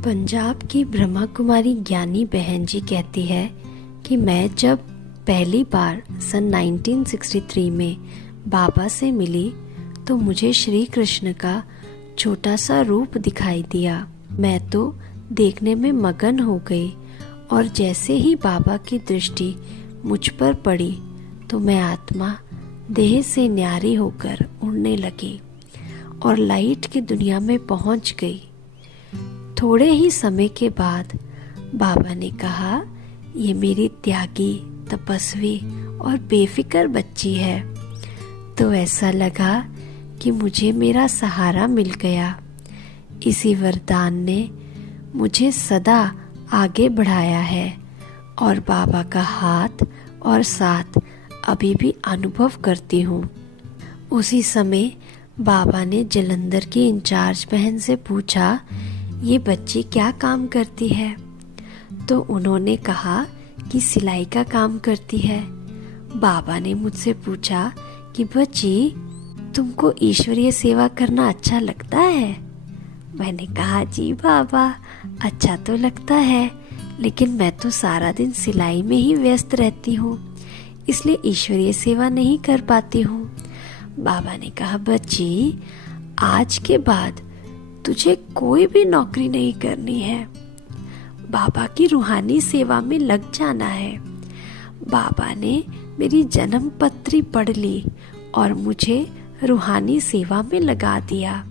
पंजाब की ब्रह्मा कुमारी ज्ञानी बहन जी कहती है कि मैं जब पहली बार सन 1963 में बाबा से मिली तो मुझे श्री कृष्ण का छोटा सा रूप दिखाई दिया। मैं तो देखने में मगन हो गई और जैसे ही बाबा की दृष्टि मुझ पर पड़ी तो मैं आत्मा देह से न्यारी होकर उड़ने लगी और लाइट की दुनिया में पहुंच गई। थोड़े ही समय के बाद बाबा ने कहा, ये मेरी त्यागी, तपस्वी और बेफिक्र बच्ची है। तो ऐसा लगा कि मुझे मेरा सहारा मिल गया। इसी वरदान ने मुझे सदा आगे बढ़ाया है और बाबा का हाथ और साथ अभी भी अनुभव करती हूँ। उसी समय बाबा ने जलंधर की इंचार्ज बहन से पूछा, ये बच्ची क्या काम करती है? तो उन्होंने कहा कि सिलाई का काम करती है। बाबा ने मुझसे पूछा कि बच्ची, तुमको ईश्वरीय सेवा करना अच्छा लगता है? मैंने कहा, जी बाबा, अच्छा तो लगता है, लेकिन मैं तो सारा दिन सिलाई में ही व्यस्त रहती हूँ, इसलिए ईश्वरीय सेवा नहीं कर पाती हूँ। बाबा ने कहा, बच्ची, आज के बाद तुझे कोई भी नौकरी नहीं करनी है, बाबा की रूहानी सेवा में लग जाना है। बाबा ने मेरी जन्म पत्री पढ़ ली और मुझे रूहानी सेवा में लगा दिया।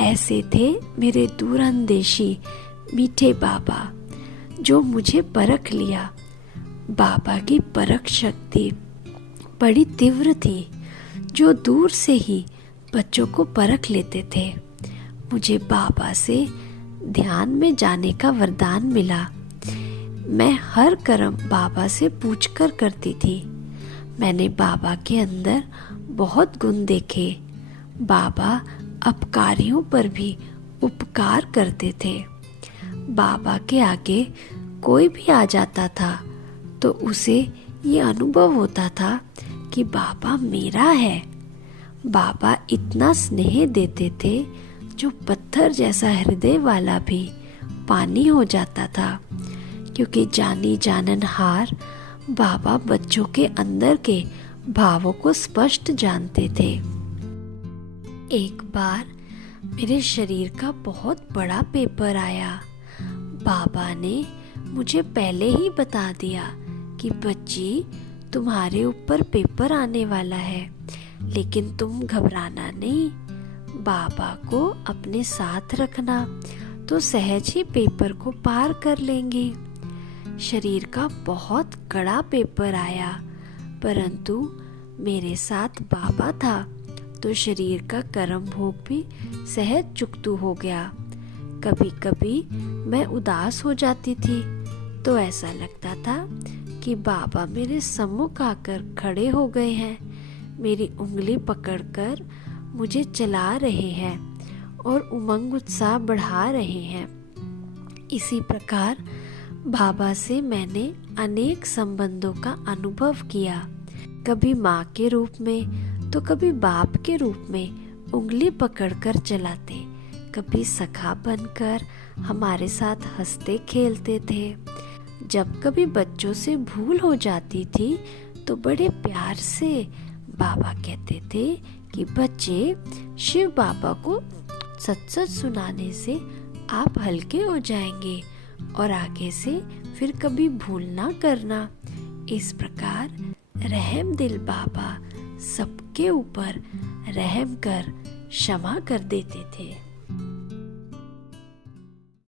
ऐसे थे मेरे दूरंदेशी मीठे बाबा, जो मुझे परख लिया। बाबा की परख शक्ति बड़ी तीव्र थी, जो दूर से ही बच्चों को परख लेते थे। मुझे बाबा से ध्यान में जाने का वरदान मिला। मैं हर कर्म बाबा से पूछकर करती थी। मैंने बाबा के अंदर बहुत गुण देखे। बाबा अपकारियों पर भी उपकार करते थे। बाबा के आगे कोई भी आ जाता था तो उसे ये अनुभव होता था कि बाबा मेरा है। बाबा इतना स्नेह देते थे जो पत्थर जैसा हृदय वाला भी पानी हो जाता था, क्योंकि जानी जाननहार बाबा बच्चों के अंदर के भावों को स्पष्ट जानते थे। एक बार मेरे शरीर का बहुत बड़ा पेपर आया। बाबा ने मुझे पहले ही बता दिया कि बच्ची, तुम्हारे ऊपर पेपर आने वाला है, लेकिन तुम घबराना नहीं, बाबा को अपने साथ रखना तो सहज ही पेपर को पार कर लेंगे। शरीर का बहुत कड़ा पेपर आया, परंतु मेरे साथ बाबा था तो शरीर का कर्म भोग भी सहज चुकतू हो गया। कभी कभी मैं उदास हो जाती थी तो ऐसा लगता था कि बाबा मेरे सम्मुख आकर खड़े हो गए हैं, मेरी उंगली पकड़कर मुझे चला रहे हैं और उमंग उत्साह बढ़ा रहे हैं। इसी प्रकार बाबा से मैंने अनेक संबंधों का अनुभव किया, कभी माँ के रूप में तो कभी बाप के रूप में उंगली पकड़कर चलाते, कभी सखा बनकर हमारे साथ हंसते खेलते थे। जब कभी बच्चों से भूल हो जाती थी तो बड़े प्यार से बाबा कहते थे कि बच्चे, शिव बाबा को सच सच सुनाने से आप हल्के हो जाएंगे और आगे से फिर कभी भूल ना करना। इस प्रकार रहम दिल बाबा सबके ऊपर रहम कर क्षमा कर देते थे।